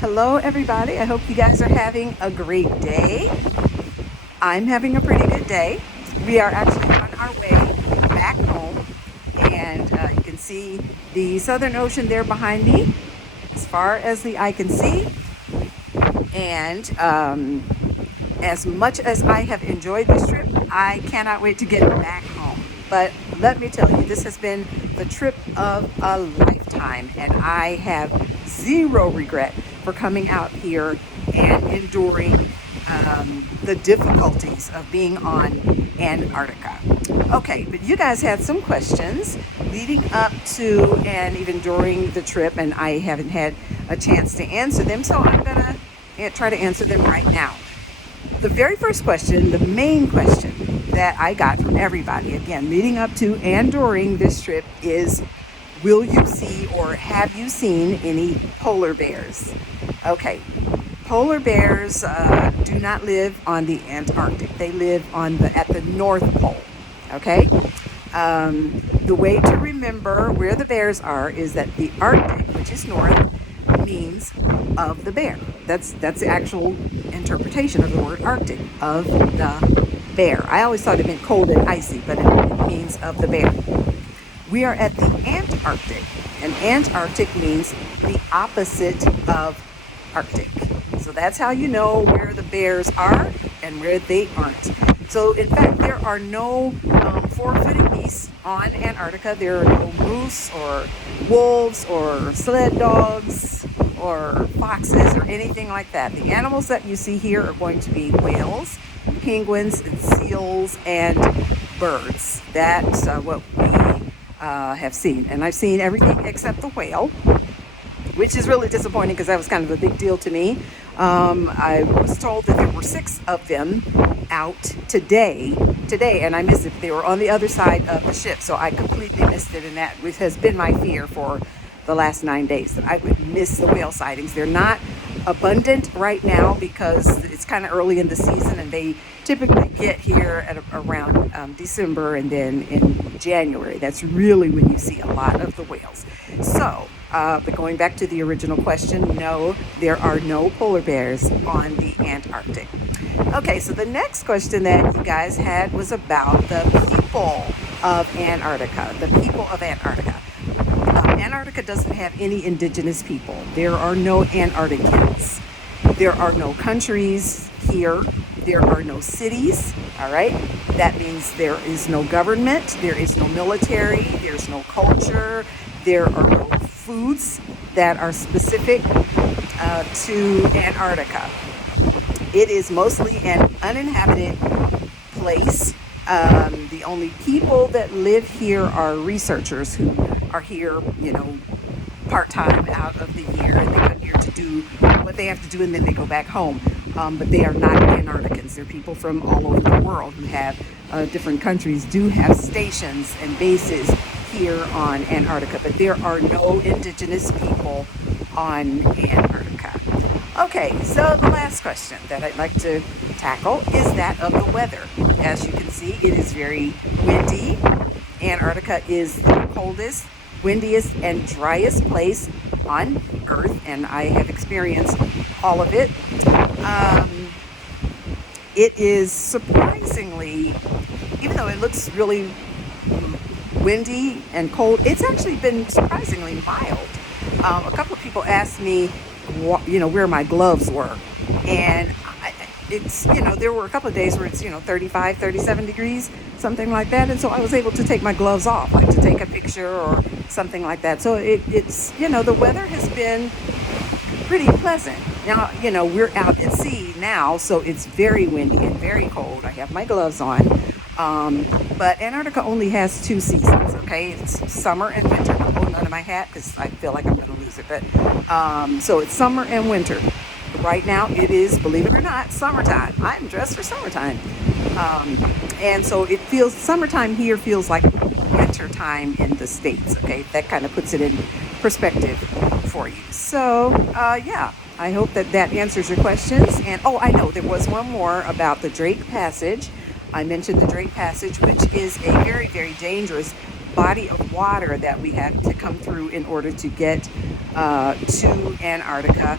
Hello, everybody. I hope you guys are having a great day. I'm having a pretty good day. We are actually on our way back home, and you can see the Southern Ocean there behind me, as far as the eye can see. And as much as I have enjoyed this trip, I cannot wait to get back home. But let me tell you, this has been the trip of a lifetime, and I have zero regret for coming out here and enduring the difficulties of being on Antarctica. Okay, but you guys had some questions leading up to and even during the trip, and I haven't had a chance to answer them, so I'm gonna try to answer them right now. The very first question, the main question that I got from everybody, again, leading up to and during this trip, is will you see or have you seen any polar bears? Okay, polar bears do not live on the Antarctic. They live at the North Pole. Okay, the way to remember where the bears are is that the Arctic, which is north, means of the bear. That's the actual interpretation of the word Arctic, of the bear. I always thought it meant cold and icy, but it means of the bear. We are at the Antarctic, and Antarctic means the opposite of Arctic. So that's how you know where the bears are and where they aren't. So in fact, there are no four-footed beasts on Antarctica. There are no moose or wolves or sled dogs or foxes or anything like that. The animals that you see here are going to be whales, penguins, and seals, and birds. That's what we have seen. And I've seen everything except the whale, which is really disappointing because that was kind of a big deal to me. I was told that there were 6 of them out today, and I missed it. They were on the other side of the ship, so I completely missed it, and that has been my fear for the last 9 days, that I would miss the whale sightings. They're not abundant right now because it's kind of early in the season, and they typically get here at around December, and then in January. That's really when you see a lot of the whales. So, but going back to the original question, no, there are no polar bears on the Antarctic. Okay, so the next question that you guys had was about the people of Antarctica. The people of Antarctica. Antarctica doesn't have any indigenous people. There are no Antarcticans. There are no countries here. There are no cities. All right. That means there is no government. There is no military. There's no culture. There are no foods that are specific to Antarctica. It is mostly an uninhabited place. The only people that live here are researchers who are here, part-time out of the year, and they come here to do what they have to do, and then they go back home. But they are not Antarcticans. They're people from all over the world who have different countries do have stations and bases here on Antarctica, but there are no indigenous people on Antarctica. Okay, so the last question that I'd like to tackle is that of the weather. As you can see, it is very windy. Antarctica is the coldest, windiest, and driest place on Earth, and I have experienced all of it. It is surprisingly, even though it looks really windy and cold, it's actually been surprisingly mild. A couple of people asked me, where my gloves were, and there were a couple of days where it's 35, 37 degrees, something like that, and so I was able to take my gloves off, like to take a picture or something like that. So it's the weather has been pretty pleasant. Now, we're out at sea now, so it's very windy and very cold. I have my gloves on. But Antarctica only has 2 seasons, okay? It's summer and winter. I'm holding onto my hat because I feel like I'm going to lose it. But so it's summer and winter. Right now it is, believe it or not, summertime. I'm dressed for summertime. And so summertime here feels like winter time in the States, okay? That kind of puts it in perspective for you. So, yeah. I hope that answers your questions. And, I know there was one more about the Drake Passage. I mentioned the Drake Passage, which is a very, very dangerous body of water that we have to come through in order to get to Antarctica.